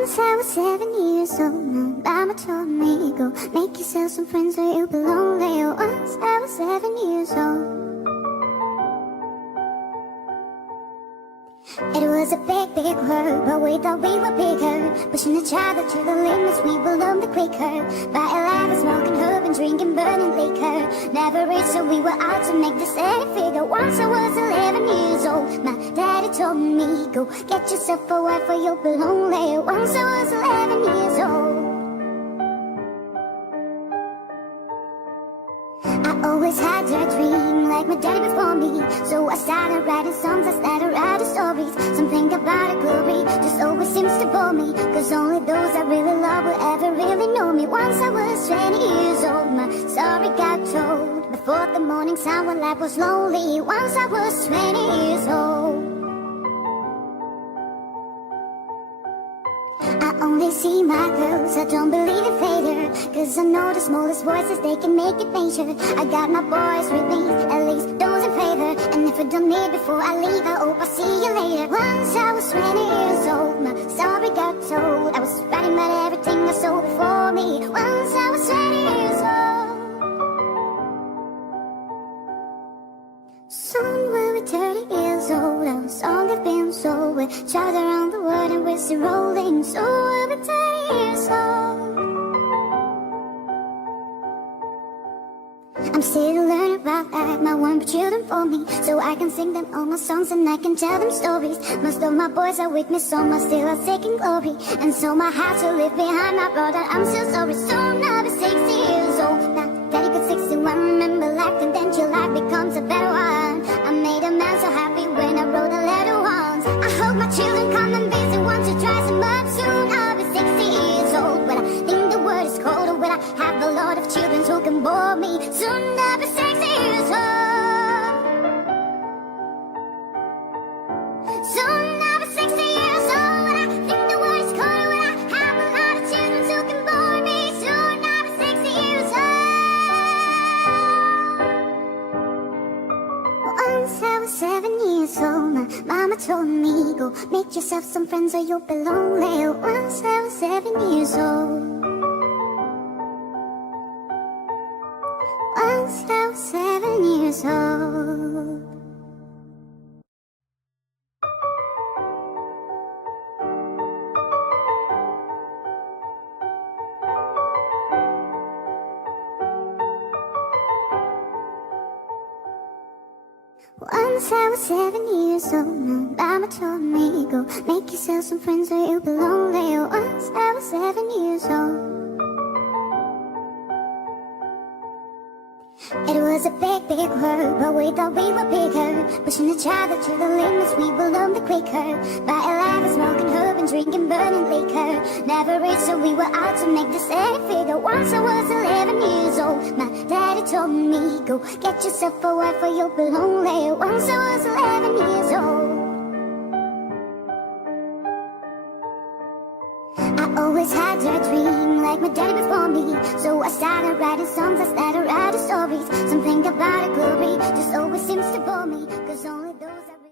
Once I was 7 years old, my mama told me, go make yourself some friends or you'll be lonely. Once I was 7 years old. It was a big, big world, but we thought we were bigger. Pushing each other to the limits, we will learn the quicker. By 11, smoking herb and drinking burning liquor. Never rich, so we were out to make the steady figure. Once I was 11 years old, my daddy told me, go get yourself a wife or you'll be lonely. Once I was 11 years old. I always had a dream, like my daddy before me. So I started writing songs, I started writing stories. Something about a glory just always seems to bore me, cause only those I really love will ever really know me. Once I was 20 years old, my story got told. Before the morning sun when life was lonely. Once I was 20 years old. I only see my girls, I don't believe in failure, cause I know the smallest voices, they can make it major. I got my boys with me, at least those in favor. And if I don't need before I leave, I hope I'll see you later. Once I was 20 years old, my story got told. I was writing about everything I saw before me. Once I was 20 years old. Soon we'll be 30 years old. Our song has been sold. We travel around the world and we're still rolling. So we'll be 30 years old. I'm still learning about life, my one children for me, so I can sing them all my songs and I can tell them stories. Most of my boys are with me, some are still seeking glory, and so my heart will live behind my brother. I'm so sorry, soon I'll be 60 years old. Now daddy got 61, remember life, and then your life becomes a better one. I made a man so happy when I wrote a letter once. I hope my children come and visit once or twice a month. Soon I'll be 60 years old. When I think the world is cold, or when I have a lot of children who can bore me. Soon I'll be 60 years old. Soon I'll be 60 years old. When I think the world is cold, or when I have a lot of children who can bore me. Soon I'll be 60 years old. Once I was 7 years old, my mama told me, go make yourself some friends or you'll be lonely. Once I was 7 years old. Once I was 7 years old. Once I was 7 years old, my mama told me, go make yourself some friends or you'll be lonely. Once I was 7 years old. It was a big, big world, but we thought we were bigger. Pushing each other to the limits, we will learn the quicker. By 11, smoking herb and drinking burning liquor. Never rich, so we were out to make the steady figure. Once I was 11 years old, my daddy told me, go get yourself a wife or you'll be lonely. Once I was 11 years old. I always had a dream, like my daddy before me, so I started writing songs, I started writing stories. Something about a glory just always seems to bore me, cause only